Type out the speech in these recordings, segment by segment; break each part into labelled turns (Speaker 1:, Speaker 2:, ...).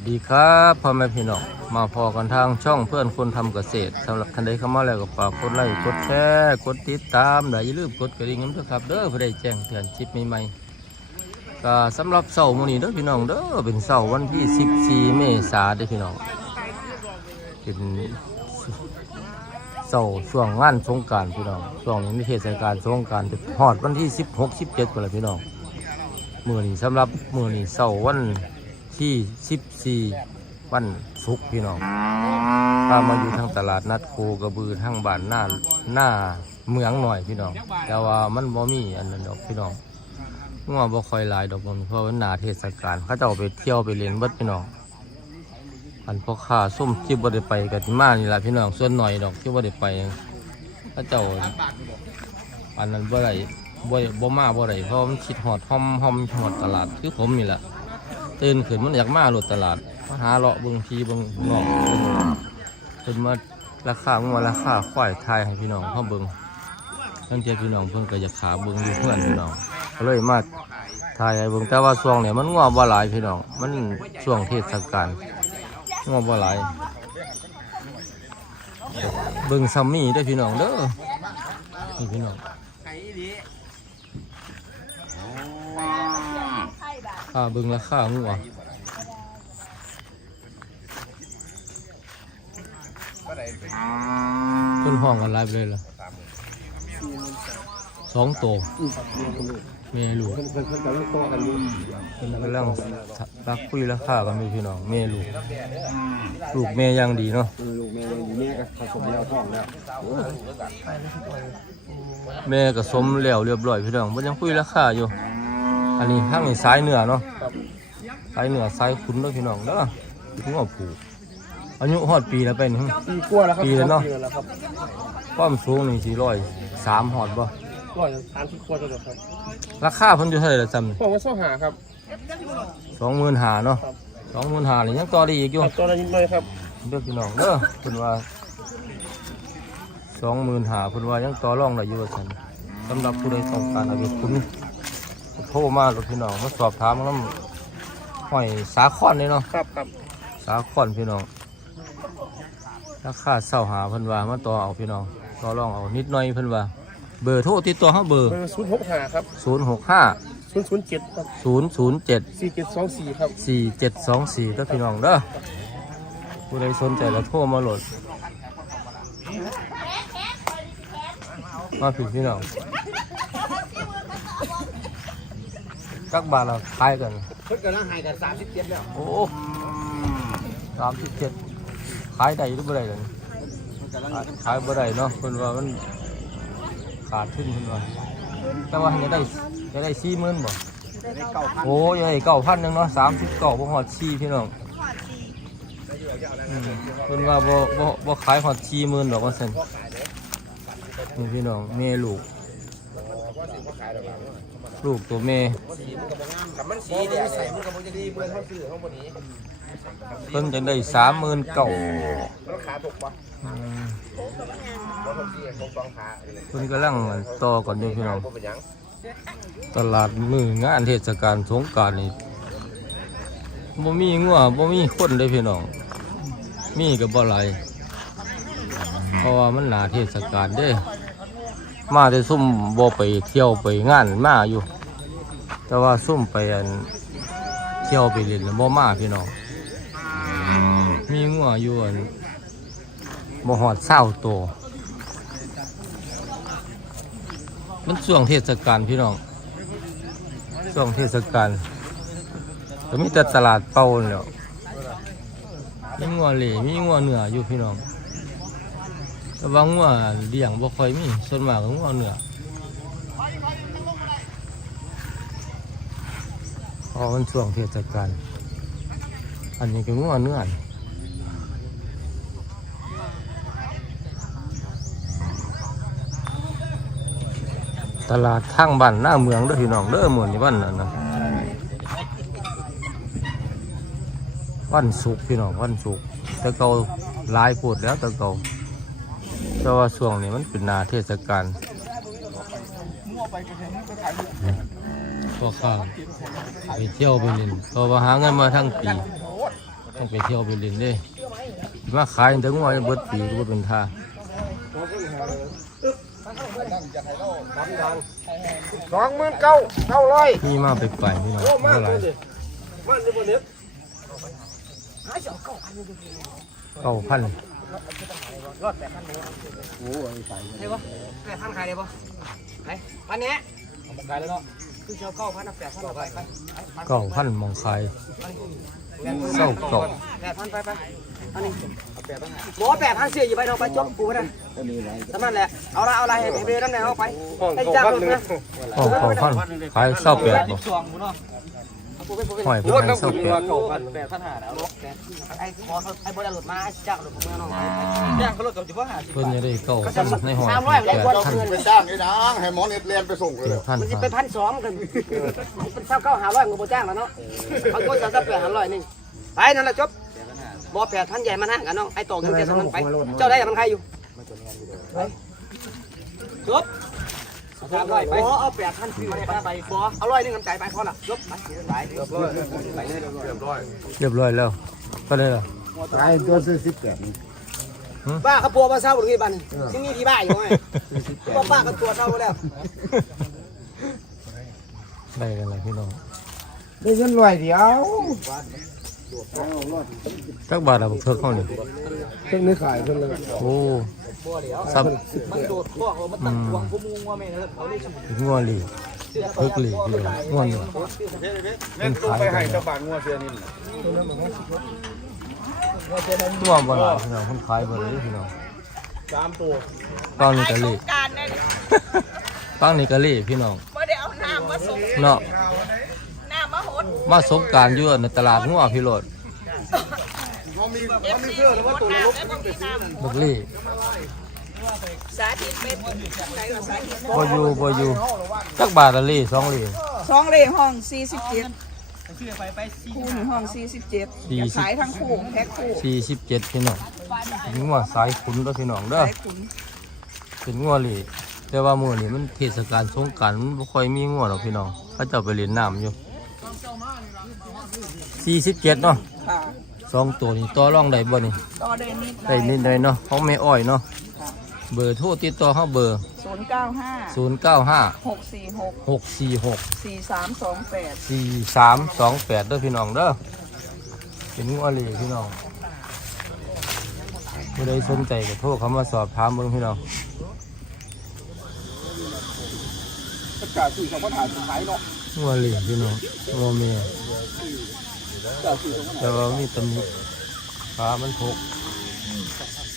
Speaker 1: สดีครับพ่อแม่พี่น้องมาพอกันทางช่องเพื่อนคนทำเกษตรสำหรับท่านใดเข้ามาแล้วก็ฝากกดไลค์กดแชร์กดติดตามอย่าลืมกดกระดิ่งด้วยครับ เด้อเพื่อได้แจ้งเตือนคลิปใหม่ๆก็สำหรับเสาร์มื้อนี้เด้อพี่น้องเด้อเป็นเสาร์วันที่ 14 เมษายนเด้อพี่น้องเป็นเสาร์ช่วงงานสงการพี่น้องช่วงนี้มีเทศกาลสงกรารฮอดวันที่ 16 17กันแล้วพี่น้องมื้อนี้สำหรับมื้อนี้เสาร์วัน ที่ 14 วันศุกร์พี่น้องถ้ามาอยู่ทางตลาดนัดโคกระบือทางบ้านหน้าหน้าเมืองหน่อยพี่น้อง แต่ว่ามันบ่มีอันนั้นดอกพี่น้องงัวบ่ค่อยหลายดอกบ่มีเพราะว่าหน้าเทศกาลเขาเจ้าไปเที่ยวไปเล่นเบิดพี่น้องอันพ่อค้าส้มที่บ่ได้ไปกันมานี่ล่ะพี่น้องส่วนหน่อยดอกที่บ่ได้ไปเขาเจ้าอันนั้นบ่ได้บ่บ่มาบ่ได้เพราะมันคิดฮอดหอมหอมฮอดตลาดคือผมนี่แหละ ตื่นขึ้นมันอยากมาหลดตลาดมาหาเลาะเบิ่งทีเบิ่งนอกขึ้นมาราคางัวราคาควายไทยให้พี่น้องเขาเบิ่งตั้งใจพี่น้องเพิ่นก็อยากขาเบิ่งอยู่เพื่อนพี่น้องก็เลยมาถ่ายให้เบิ่งแต่ว่าช่วงเนี่ยมันงัวบ่หลายพี่น้องมันช่วงเทศกาลงัวบ่หลายเบิ่งซัมมี่ด้พี่น้องเด้อนี่พี่น้อง ค่าเบิ่งราคางัวต้นห้องกันไล่ไปเลยเหรอสองตัวแม่ลูก
Speaker 2: เพิ่นเพิ่นเพิ่นกำลังโตกันอยู่
Speaker 1: เป็นกำลังรักคุยราคากันมีพี่น้องแม่ลูก ลูกแม่ยังดีเนาะ
Speaker 2: เออลูกแม่อยู่แม่ก็ผสมแล้วท้องแล้ว
Speaker 1: แม่ก็สมแล้วเรียบร้อยพี่น้องมันยังคุยราคาอยู่ อันนี้ข้างนี้ซ้ายเหนือเนาะซ้ายเหนือซ้ายขุนเนาะพี่น้องเด้อถึงว่าผูกอายุฮอดปีแล้วเป็นหึ
Speaker 2: ปีกว่าแล้วครับ
Speaker 1: ปีแล้วเนาะ
Speaker 2: ปีแล้วครับ
Speaker 1: ความสูงนี่สี่ร้อยสามฮอดบ่
Speaker 2: ร้อยสามสิบกว่าแล้วครับ
Speaker 1: ราคาเพิ่นอยู่เท่าไหร่ละจำ
Speaker 2: บอกว่าเส้าหาครับ
Speaker 1: สองหมื่นหาเนาะสองหมื่นหานี่ยังต่อได้อีกอยู่
Speaker 2: ตัดตัวละนิดหน่อยครับ
Speaker 1: เด้อพี่น้องเด้อเพิ่นว่าสองหมื่นหาเพิ่นว่ายังต่อรองได้อยู่ว่าซั่นสำหรับผู้ใดต้องการเอาไปคุณ โทรมาลูกพี่น้องมาสอบถามน้ำห้อยสาคอนนี่เนาะ
Speaker 2: ครับครับ
Speaker 1: สาคอนพี่น้องราคาเศร้าหาเพิ่นว่ามาต่อเอาพี่น้องต่อรองเอานิดหน่อยเพิ่นว่า เบอร์โทรติดต่อเฮาเบอร์
Speaker 2: เบอร์ศูนย์หกห้าครับ
Speaker 1: 065
Speaker 2: ศูนย์ศูนย์เจ็ดครับ
Speaker 1: 007
Speaker 2: สี่เจ็ดสองสี่ครับ
Speaker 1: สี่เจ็ดสองสี่ก็พี่น้องเด้อผู้ใดสนใจแล้วโทรมาโหลดมาผิดพี่น้อง กักบาทเราขายกัน
Speaker 2: เพิ่นกำลังหายกันสามสิบเจ็ดแล้ว
Speaker 1: โอ้สามสิบเจ็ดขายได้หรือบ่ได้เลย
Speaker 2: เพิ่นกำลัง
Speaker 1: ขายบ่ได้เนาะเพิ่นว่ามันขาดขึ้นเพิ่นว่าแต่ว่าจะได้จะได้สี่หมื่นบ่
Speaker 2: ได้เก้าพัน
Speaker 1: โอ้ยให้เก้าพันหนึ่งเนาะสามสิบเก้าบ่หอดชีพี่น้องอืมเพิ่นว่าบ่บ่บ่ขายหอดชีหมื่นดอกว่าซั่นนี่พี่น้องแม่ลูก ลูกตัวแม่
Speaker 2: กับมันสีเนี่ยใส่มันกับมันจะดีเมื่อเท่าซื้อข้างบนนี้
Speaker 1: เพิ่นจะได้สามหมื่นเก้า
Speaker 2: มันขาตกปะว่าคนที่เพิ่
Speaker 1: นกำลังต่อก่อนอยู่พี่น้องตลาดมืองานเทศกาลสงกานต์นี่บ่มีงัวบ่มีคนเลยพี่น้อง มีก็บ่หลายเพราะว่ามันหนาเทศกาลเด้ มาแต่ซุ่มบ่ไปเที่ยวไปงานมาอยู่ แต่ว่าซุ่มไปอันเที่ยวไปเล่นแล้วบ่มาพี่น้องมีงัวอยู่อันบ่ฮอดเศร้าโตวมันช่วงเทศกาลพี่น้องช่วงเทศกาลก็มีแต่ตลาดเป่านี่แหล้วมีงัวเหล่มีงัวเนื้ออยู่พี่น้อง แต่ว่างัวเลี้ยงบ่ค่อยมีส่วนมากก็งัวเนื้อพราะมันช่วงเทศกาลอันนี้ก็งัวเนื้อนตลาดข้างบ้านหน้าเมืองเด้อพี่น้องเด้อหมู่นี้วันนั้นนะวันศุกร์พี่น้องวันศุกร์แต่เก่าลายโพดแล้วแต่เก่า แต่ว่าช่วงนี้มันเป็นหนาเทศกาลพ่อข้าวไปเที่ยวไปเล่นเพราะว่าหาเงินมาทั้งปี ต้องไปเที่ยวไปเล่นเด้มาขายถึงว่าเบิดปีก็บ่เป็นท่า
Speaker 2: สองหมื่นเก้าเก้าร้อย
Speaker 1: นี่มาไปไปพี่น้อง
Speaker 2: โอ้มา
Speaker 1: เท่าไห ร่
Speaker 2: ดูดิมาดูบนเน็ต
Speaker 1: เก้าพัน
Speaker 3: ได้ปะแปดพันขายได้ปะไหนพันเนี้ยขายแล้วเนาะคือเจ้าเก้าพันแปดพันไป
Speaker 1: เก้าพันมองขายเศร้าเก่า
Speaker 3: แปดพันไปไปอันนี้บอแปดพันเสียอยู่ไปเราะไปจบกูไปได้สำนันแหละเอาละเอาละให้เบย์น้ำแดงเอาไปให้จ้างรถนะ
Speaker 1: ห้องเก้าพันขายเศร้าแปดบ่
Speaker 3: สอก
Speaker 1: ห้อยเพิ่นให้เศร้าแปด
Speaker 3: เก้าพันแปดพันหาแล้วรถแปดไอ้บอสไอ้บอสหลุดมาจ้างรถของเมืองน้องจ้างเขารถกับจุ๊บห้าสิบ
Speaker 1: เพิ่นจะได้เก้าพันในห้อย
Speaker 3: สามร้อย
Speaker 1: แป
Speaker 3: แล้ว
Speaker 1: ด
Speaker 3: กว่า
Speaker 1: พัน
Speaker 3: เงิน
Speaker 2: ไปจ้างไอ้นางให้หมอเน็ตเรียนไปส่งเลย
Speaker 1: แปดพัน
Speaker 3: มันจะ
Speaker 1: ห้า
Speaker 3: เป็นพันสองกันเป็นเศร้าเก้าหาร้อยกูบ่จ้างแล้วเนาะเขาก็จะสักแปดหาร้อยนึงไปนั่นแหละจบบอแปดพันใหญ่มันห่างกันน้องไอ้ต่อเงินแกสมันไป เจ้าได้กับมันใครอยู่จบ สามร้อยไปเอาแปดพันสี่ไปบอเอาร้อยนึงกันใจไปพอละจบไปไป
Speaker 2: เรียบร้อยเรียบร้อย
Speaker 1: เรียบร้อยแล้วก็ได้ล่ะ
Speaker 2: ไอ้ตัวซื้อสิบแปด
Speaker 3: บ้าเขาปัวมาเศร้าหรือไงบ้านที่นี่ที่บ้าอยู่ไงก็บ้ากันตัวเศร้าแล้ว
Speaker 1: ได้กันเลยพี่น้อง
Speaker 2: ได้เงินร้อยเดียว
Speaker 1: จักบาทอะบักเทิกเขานี่
Speaker 2: เพิ่งได้ขายเพิ่งเลย
Speaker 1: โอ้ซับ
Speaker 3: มันโดดพวกมันตัดพวงพวกมุงว่าแม่เขาได้ชม
Speaker 1: งัวหลีเพิกหลีพี่น้องงัวเนื้อ
Speaker 2: เล่นตู้ไปให้เจ้าบางงัวเสียนิน
Speaker 1: งัวบ่หลายพี่น้องคนขายบ่เลยพี่น้อง
Speaker 2: สามตัว
Speaker 1: ฟังนี่กะลี
Speaker 4: การเนี่ย
Speaker 1: ฟังนี่กะลีพี่น้อง
Speaker 4: ม่ได้เอาน้ำมาส่ง
Speaker 1: เนาะ
Speaker 4: น้ำ มาหด
Speaker 1: มาสงกรารอยู่ในตลาดงัวพี่โรด
Speaker 2: เขามี
Speaker 4: เอฟซีหดน้ำแล้วก็มีน้
Speaker 1: บักลีำ
Speaker 4: สาธิตเป็นใครก็สาธิต
Speaker 1: บ่อยู่บ่อยู่จักบาทละลีสองลี
Speaker 4: สองเลห้องสี่สิบเจ็ดคู่หนึ่งห้องสี่สิบเจ็ดขายทั้งคู่แพ็คคู่
Speaker 1: สี่สิบเจ็ดพี่น้องเป็นงัวสายขุนเด้อพี่น้องเด้อ
Speaker 4: ขายขุน
Speaker 1: เป็นงัวหลีแต่ว่ามื้อนี้มันเทศกาลสงกรานต์มันบ่ค่อยมีงัวหรอกพี่น้องเขาเจ้าไปเล่นน้ำอยู่ สี่สิบเจ็ดเนาะ
Speaker 4: ค่ะ
Speaker 1: สองตัวนี้ต่อรองได้บ่นี่
Speaker 4: ต่อได้นิด
Speaker 1: ได้นิดหน่อยเนาะของแม่อ้อยเนาะเบอร์โทรติดต่อเขาเบอร์
Speaker 4: ศูนย์เก้าห้า
Speaker 1: ศูนย์เก้าห้า
Speaker 4: หกสี่หก
Speaker 1: หกสี่หก
Speaker 4: สี่สามสองแปด
Speaker 1: สี่สามสองแปดเด้อพี่น้องเด้อเป็นงัวหลีพี่น้องผู้ใดสนใจก็โทรเข้ามาสอบถามเบิ่งพี่น้อง
Speaker 2: ประกาศซื้อสองพันหาขายเนาะ
Speaker 1: งัวหลีพี่น้องงัวเมีย แต่ว่ามีตำหนิขามันถก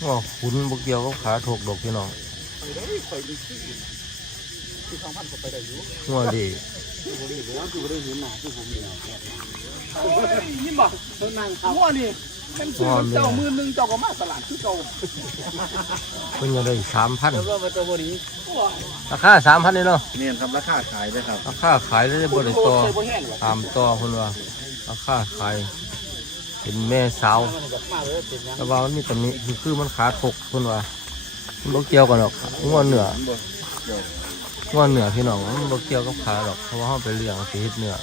Speaker 1: งัวขุนบกเกี่ยวกับขาถกดอกพี่น้องงัวหลี
Speaker 2: นี่บอกเพิ่งนั่งงัวนี่มันซื้อเจ้ามือนึงเจ้าก็มาตลาดที่เก่า
Speaker 1: เพิ่นจะได้สามพัน
Speaker 2: ว่ามันตัวบนี้
Speaker 1: ราคาสามพันเลยเนาะ
Speaker 2: เนี่ยครับราคาขายเลยครับ
Speaker 1: ราคาขายได้บริต่อตามต่อคนว่า ราคาขายเป็นแม่สาวแต่ว่ามันมีตำหนิคือคือมันขาถกคนว่ามันบ่เกี่ยวกันหรอกงวเหนืองวเหนือพี่น้องมันบ่เกี่ยวกับขาหรอกเพราะว่าเขาไปเลี้ยงสีเฮ็ดเหนือ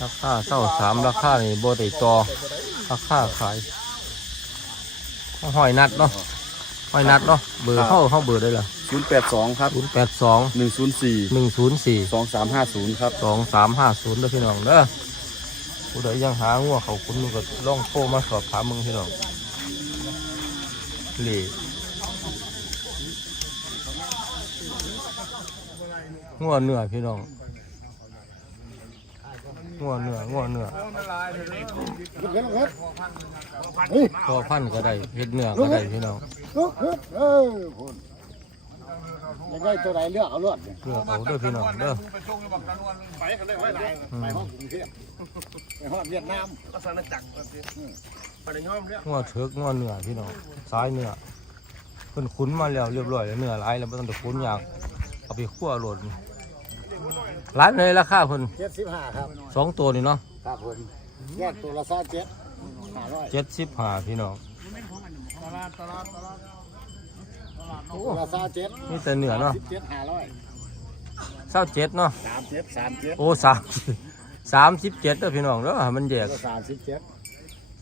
Speaker 1: ราคาเศร้าสามราคานี่บ่ได้ต่อราคาขายหอยนัดเนาะหอยนัดเนาะเบอร์เข้าเข้าเบอร์ได้เหรอ
Speaker 2: ศูนย์แปดสองครับ
Speaker 1: ศูนย์แปดสอง
Speaker 2: หนึ่งศูนย์สี่
Speaker 1: หนึ่งศูนย์สี่
Speaker 2: สองสามห้าศูนย์ครับ
Speaker 1: สองสามห้าศูนย์เด้อพี่น้องเด้อผู้ใดยังหางัวเขาคุณมึงก็ลองโทรมาสอบถามมึงพี่น้องเหล่งัวเนื้อพี่น้องงัวเนื้องัวเนื้อพอพันธุ์ก็ได้เห็ดเนื้อก็ได้พี่น้อง
Speaker 2: เออคน ยังไงตัวไหนเลือกเอาเลือก
Speaker 1: เลือกเอาเด้อพี่น้องเด้อ
Speaker 2: ไปกันได้ไว้ไหนไปห้องกรุงเทพไปห้องเวียดนามก็สันจักรไปในย่อมเนี่ย
Speaker 1: งัวเถิกงัวเนื้อพี่น้องสายเนื้อเพิ่นคุ้นมาแล้วเรียบร้อยแล้วเนื้อหลายแล้วไม่ต้องไปคุ้นยากเอาไปคั่วโหลดร้านเลยราคาเพิ่น
Speaker 2: เจ็ดสิบห้าครับ
Speaker 1: สองตัวนี่เนาะ
Speaker 2: ครับผมแยกตัวละซาเจ็ดห้าร้อย
Speaker 1: เจ็ดสิบห้าพี่น้อง
Speaker 2: ตัวละซา เจ็ด
Speaker 1: นี่แต่เนื้อเนาะ
Speaker 2: สิบเจ็ดห้าร้อย
Speaker 1: เศร้าเจ็ดเนาะ
Speaker 2: สามเจ็ดสามเจ็ด
Speaker 1: โอ้สามสามสิบเจ็ดเด้อพี่น้องเด้อให้มันแยก
Speaker 2: ก็สามสิบเจ็ด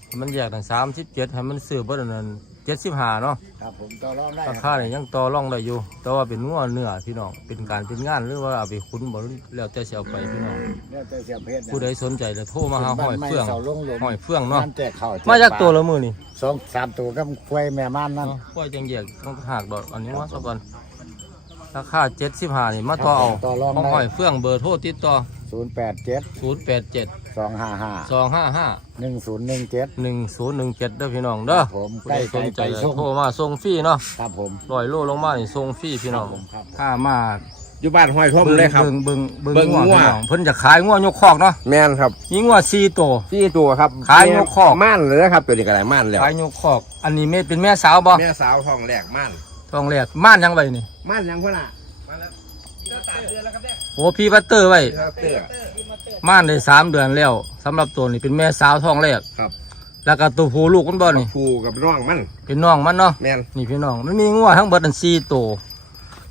Speaker 1: ให้มันแยกตั้งสามสิบเจ็ดให้มันซื้อเบิดอันนั้นเจ็ดสิบห้าเนาะ
Speaker 2: ครับผมต่อรองได้
Speaker 1: ราคาเนี่ยยังต่อรองได้อยู่ แต่ว่าเป็นงัวเนื้อพี่น้อง เป็นการเป็นงานหรือว่าเอาไปคุ้นบ่แล้วแต่สิเอาไปพี่น้อง
Speaker 2: เนี่ยแต่เสียเพชร
Speaker 1: ผู้ใดสนใจจะโทรมาหาห้อยเฟื่อง
Speaker 2: เสาลงลม
Speaker 1: ห้อยเฟื่องเนาะ
Speaker 2: แจกข้าว
Speaker 1: มาจากตัวละมือนี่
Speaker 2: สองสามตัวก็ควายแม่ม่านนั่น
Speaker 1: ปล่อยจังแยกต้องหักดอกอันนี้ว่าซะก่อนราคาเจ็ดสิบห้านี่มาต่อเอา
Speaker 2: ต่อรอง
Speaker 1: ของ
Speaker 2: ได้
Speaker 1: ห้อยเฟื่องเบอร์โทรติดต่อ
Speaker 2: ศูนย์แปดเจ็ด
Speaker 1: ศูนย์แปดเจ็ด
Speaker 2: สองห้าห้า
Speaker 1: สองห้าห้า
Speaker 2: หนึ่งศูนย์หนึ่งเจ็ด
Speaker 1: หนึ่งศูนย์หนึ่งเจ็ดเด้อพี่น้องเด้อ
Speaker 2: ผม
Speaker 1: ผู้
Speaker 2: ใก
Speaker 1: ใด
Speaker 2: ล้
Speaker 1: สนใจ
Speaker 2: ไปส่ง
Speaker 1: โทรมาส่งฟรีเนาะ
Speaker 2: ครับผม
Speaker 1: ร้อยโลลงมานี่ส่งฟรีพี่น้อง
Speaker 2: ครับ
Speaker 1: ถ้ามา
Speaker 5: อยู่บ้านห้อยทมเลยครับ
Speaker 1: เบิ่งเบิ่งเบิ่ง
Speaker 5: เบิ่ง
Speaker 1: งัว
Speaker 5: งัว
Speaker 1: พี่น้องเพิ่นจะขายงัวยกคอกเนาะ
Speaker 5: แม่นครับ
Speaker 1: มีงัวสี่ตัว
Speaker 5: ที่ตัวครับ
Speaker 1: ขายนกคอก
Speaker 5: ม่านเลยนะครับตัวนี้ก็ได้ม่านแล้ว
Speaker 1: ขายยกคอก อันนี้แม่เป็นแม่สาวบ่
Speaker 5: แม่สาวทองแหลกม่าน
Speaker 1: ทองแรกม่านยังไว้นี่
Speaker 5: ม่านยังพ่อน่ะ
Speaker 1: โอ้ พี่บัตเตอร์ไว้
Speaker 5: ครับเตื้อ
Speaker 1: ม่านได้สามเดือนแล้วสำหรับตัวนี้เป็นแม่สาวทองแรก
Speaker 5: ครับ
Speaker 1: แล้วก็ตัวผู้ลูกมันบ่นี่
Speaker 5: ผูกับน้องมัน
Speaker 1: เป็นน้องมันเนาะ
Speaker 5: แม่น
Speaker 1: นี่พี่น้องมันมีงัวทั้งเบิดอันสี่ตัว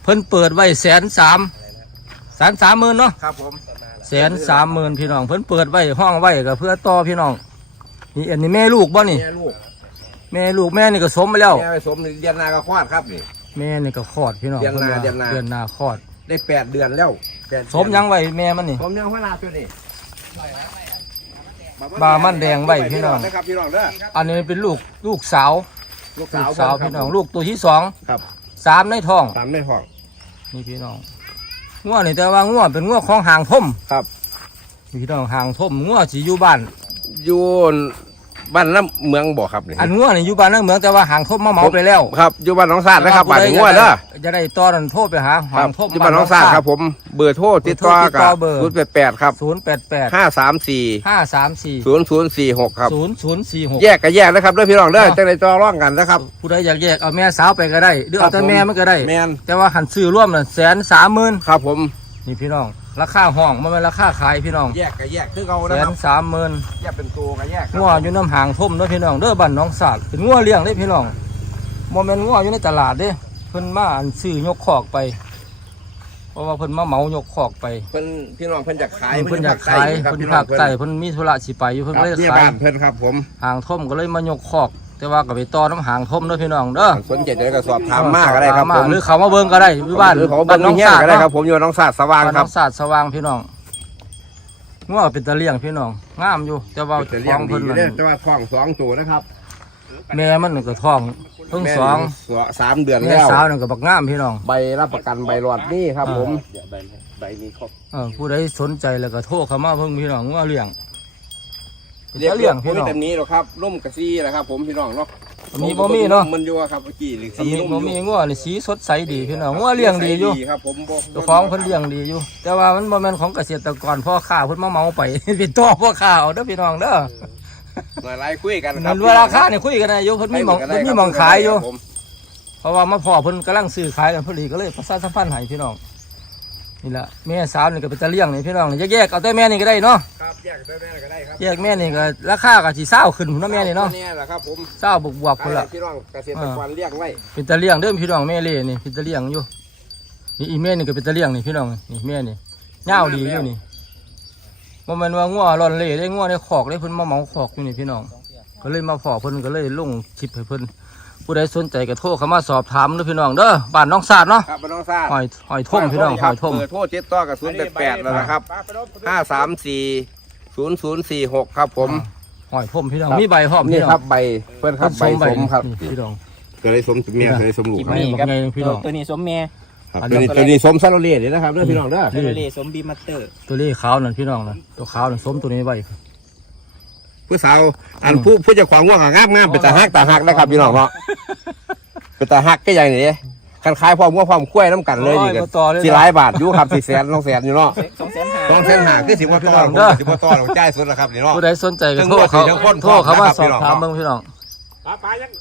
Speaker 1: เพิ่นเปิดไว้แสนสามแสนสามหมื่นเนาะ
Speaker 5: ครับผม
Speaker 1: แสนสามหมื่นพี่น้อง เพิ่นเปิดไว้ห้องไว้ก็เพื่อต่อพี่น้องนี่อันนี้แม่ลูกบ่นี่
Speaker 5: แม่ลูก
Speaker 1: แม่ลูกแม่นี่ก็สมไปแล้ว
Speaker 5: แม่ไปสมในเดือนนากระควาดครับนี่
Speaker 1: แม่นี่ก็คลอดพี่น้อง
Speaker 5: เดือนหน้า
Speaker 1: พิ่ว่
Speaker 5: เดือนหน้า
Speaker 1: เดือนหน้าคลอด
Speaker 5: ได้แปดเดือนแล้วแปดเดือน
Speaker 1: สมยังไว้แม่มันนี่
Speaker 5: สมยังพ่อน่ะตัวนี้
Speaker 1: บามันแดงไว้พี่น้อง
Speaker 5: นะครับพี่น้องเด้อ
Speaker 1: อันนี้เป็นลูกลูกสาว
Speaker 5: ลูก
Speaker 1: ลู
Speaker 5: สาว
Speaker 1: กสาว
Speaker 5: ครับ
Speaker 1: พี่น้องลูกตัวที่สอง
Speaker 5: ครับ
Speaker 1: สามในท้อง
Speaker 5: ตามในห้อง
Speaker 1: นี่พี่น้องงัวนี่แต่ว่างัวเป็นงัวของหางทม
Speaker 5: ครับ
Speaker 1: นี่พี่น้องหางทมงัวสิอยู่บ้าน
Speaker 5: อยู่ บ้านน้ำเมืองบ่ครับนี่
Speaker 1: อันงัวนี่อยู่บ้านนั่งเมืองแต่ว่าหางทมมาเหมาไปแล้ว
Speaker 5: ครับอยู่บ้านหน้องซาดนะครับบ้านงวดเด้อ
Speaker 1: จะได้ต่อนันโทรไปหา
Speaker 5: ค
Speaker 1: หา
Speaker 5: รับ
Speaker 1: งทม
Speaker 5: อยู่บ้านหน้องซาดครับ ผมเบอร์โทรติดต่อ
Speaker 1: ติด
Speaker 5: กั
Speaker 1: ต่อบเบอร์
Speaker 5: ศูนย์แปดแปดครับ
Speaker 1: ศูนย์แปดแปด
Speaker 5: ห้าสามสี่
Speaker 1: ห้าสามสี่
Speaker 5: ศูนย์ศูนย์สี่หกครับ
Speaker 1: ศูนย์ศูนย์สี่หก
Speaker 5: แยกก็แยกนะครับด้วยพี่น้องเด้อ
Speaker 1: เนาะ
Speaker 5: จังไดต่อร่องกันนะครับ
Speaker 1: ผู้ใดอยากแยกเอาแม่สาวไปก็ได้หรือ
Speaker 5: ครั
Speaker 1: เอา
Speaker 5: บ
Speaker 1: แต่
Speaker 5: ผม
Speaker 1: แม่มันก็ได้
Speaker 5: แมน
Speaker 1: แต่ว่าหันซื้อร่วมน่ะแสนสามหมื่น
Speaker 5: ครับผม
Speaker 1: นี่พี่น้องราคาห้องมันเป็นราคาขายพี่น้อง
Speaker 5: แยกก็แยกคือเอา
Speaker 1: แส
Speaker 5: นะคนรับ
Speaker 1: สามหมื่น
Speaker 5: แยกเป็นตัวก็แยกครับ
Speaker 1: งัวอยู่น้ำหางทมเด้อพี่น้องเด้อบ้านน้องสาดเป็นงัวเลี้ยงเด้อพี่น้องโมเมนงัวอยู่ในตลาดเด้เพิ่นมาอันซื้อยกขอกไป เพราะว่าเพิ่นมาเหมายกขอกไป
Speaker 5: เพิ่นพี่น้องเพิ่นอยากขาย
Speaker 1: เพิ่นอยากขาย
Speaker 5: ครับ
Speaker 1: เพิ่น
Speaker 5: พี่น้
Speaker 1: ภา
Speaker 5: อง
Speaker 1: ค
Speaker 5: เพิ่น
Speaker 1: ใต้เพิ่นมีธุระสิไปอยู่เพิ่น
Speaker 5: ครับ
Speaker 1: ก็เลย
Speaker 5: ที่
Speaker 1: ขาย
Speaker 5: บ้านเพิ่นครับผม
Speaker 1: หางทมก็เลยมายกขอก แต่ว่าก็ไปต่อน้ำหางทมเด้อพี่น้องเด้อ
Speaker 5: สนใจเดี๋ยวก็สอบถามมากก็ได้ครับ
Speaker 1: มา
Speaker 5: ผม
Speaker 1: หรือเขามาเบิ่งก็ได้อยู่บ้าน
Speaker 5: หรือเขา
Speaker 1: บ้า
Speaker 5: บ้านน
Speaker 1: น้
Speaker 5: น้
Speaker 1: อ
Speaker 5: องง
Speaker 1: สา
Speaker 5: สา
Speaker 1: ด
Speaker 5: ก็ได้
Speaker 1: เนาะ
Speaker 5: ครับผมอยู่น้องสาดสว่าง
Speaker 1: บ้าน
Speaker 5: ครั
Speaker 1: น้
Speaker 5: บ
Speaker 1: องสาดสว่างพี่น้องงัวเป็นตะเลี่ยงพี่น้องงามอยู่แต่ว่า
Speaker 5: จะ
Speaker 1: ข
Speaker 5: เลี้ย
Speaker 1: องง
Speaker 5: ดี
Speaker 1: เพิ่น
Speaker 5: อยู่
Speaker 1: นั่
Speaker 5: เด้
Speaker 1: น
Speaker 5: แต่ว่าท้องสองตัวนะครับ
Speaker 1: แม่มันก็ท้องเพิ่ง
Speaker 5: แม่
Speaker 1: สอง
Speaker 5: สองสามเดือน
Speaker 1: แม่
Speaker 5: แล้ว
Speaker 1: สาวนั่นก็บักงามพี่น้อง
Speaker 5: ใบรับประกันใบหลอดนี่ครับผม
Speaker 1: เออผู้ใดสนใจแล้วก็โทรเข้ามาเพิ่งพี่น้องว่าเลี้ยง
Speaker 5: เรียก
Speaker 1: เลี้ยงพี่
Speaker 5: พี่
Speaker 1: น้อง
Speaker 5: แต่นี้หรอกครับร่มกระซี่นะครับ ผมพี่น้องเนาะ
Speaker 1: มีบ่มีเนาะ
Speaker 5: มันอยู่ครับเมื่อกี้หรือ
Speaker 1: ก็
Speaker 5: สี
Speaker 1: มี
Speaker 5: ร่ม
Speaker 1: บ่
Speaker 5: อยู่
Speaker 1: มีงัวนี่สีสดใสดีพี่น้องงัวเลี้ยงดีอยู่
Speaker 5: ครับผมบ่
Speaker 1: เจ้าของเพิ่นเลี้ยงดีอยู่ แต่ว่ามันบ่แม่นของเกษตรกรพ่อค้าเพิ่นมาเมาไปเป็นตัวพ่อค้าเอาเด้อพี่น้องเด้อ
Speaker 5: หน่อยไล่คุยกันครั
Speaker 1: มันว่าราคาเนี่ยคุยกันได้อยู่เพิ่นมีหมองเพิ่นมีหมองขายอยู่
Speaker 5: ครับผม
Speaker 1: เพราะว่ามาพ่อเพิ่นกำลังซื้อขายกันพอดีก็เลยประชาสัมพันธ์ให้พี่น้อง นี่ละแม่สาวนี่ก็เป็นตะเลี้ยงนี่พี่น้องนี่แยกๆเอาแต่แม่นี่ก็ได้เนาะ
Speaker 5: ครับแยกได้แม่ก็ได้ครับ
Speaker 1: แยกแม่นี่ก็ราคาก็สิเศร้าขึ้นพุ่นเนาะแม่นี่เนาะ
Speaker 5: เนี่ยแหละครับผม
Speaker 1: เศร้าบวกบวกๆ
Speaker 5: ขา
Speaker 1: พุ่น
Speaker 5: ย
Speaker 1: ละ
Speaker 5: ให้พี่น้องเกษตรกรเลี้ยงไว้
Speaker 1: เป็นตะเลี้ยงเด้อพี่น้องแม่เล่นี่เป็นตะเลี้ยงอยู่นี่อีแม่นี่ก็เป็นตะเลี้ยงนี่พี่น้องนี่แม่นี่ยาวดีอยู่นี่บ่แม่นว่างัวร่อนเล่ได้งัวได้ขอกได้เพิ่นมาเหมาขอกอยู่นี่พี่น้อง ก็เลยมาพอเพิ่นก็เลยลงคลิปให้เพิ่น ผู้ใดสนใจก็โทรเข้ามาสอบถามเด้อพี่น้องเด้อบ้านน้องสาดเนาะ
Speaker 5: ครับพี่น้องทราบ
Speaker 1: หอยหอยท่มพี่น้องหอยท่ม
Speaker 5: เบอร์โทรติดต่อกับศูนย์แปดแปดแล้วนะครับห้าสามสี่ศูนย์ศูนย์สี่หกครับผม
Speaker 1: หอยท่มพี่น้อง
Speaker 5: ครับ
Speaker 1: มีใบหอม
Speaker 5: นี่
Speaker 1: พี่น้อง
Speaker 5: ครับใบเพื่อนครับใบ
Speaker 1: เพิ่น
Speaker 5: สมครับ
Speaker 1: นี่พี่น้อง
Speaker 5: เคยได้สมเมียเคยได้สมลูก
Speaker 1: ใบบักไงพี่น้อง
Speaker 6: ตัวนี้สมแม่
Speaker 5: ครับ
Speaker 1: อัน
Speaker 5: ตัว
Speaker 1: นี้
Speaker 5: นี้ตัวนี้สมซาโรเล่นี่นะครับเด้อพี่น้องเด้อ
Speaker 6: ตัวนี้สมบีมัตเตอร์
Speaker 1: ตัวนี้ขาวนั่นพี่น้องนั่นตัวขาวนั่นสมตัวนี้ไว้
Speaker 5: ผู้สาว อันผู้ผู้เจ้าของว่างงามงามเป็นตาฮักตาฮักนะครับพี่น้องเนาะเป็นตาฮักก็อย่างนี้คันคล้ายพร้อมว่าพร้อมคุ้ยน้ำกันเลยนี่กัน
Speaker 1: โอ้ต่อเลย
Speaker 5: สี่หลายบาทอยู่ครับสี่แสนสองแสนอยู่เนาะ
Speaker 6: สองแสนห้า
Speaker 5: สองแสนหาคือสิบว่าต่อผมสิบว่าต่อเราจ่ายสุดแล้วครับนี่เนาะ
Speaker 1: ผู้ใดสนใจก็
Speaker 5: ทั้ง
Speaker 1: โทร
Speaker 5: หมด
Speaker 1: เขา
Speaker 5: ทั้งคน
Speaker 1: โทรเขามา
Speaker 5: นะครับ
Speaker 1: สอบถาม
Speaker 5: พี่น้อง
Speaker 1: เบิ่งพี่น้อง
Speaker 5: ป้าป้ายัง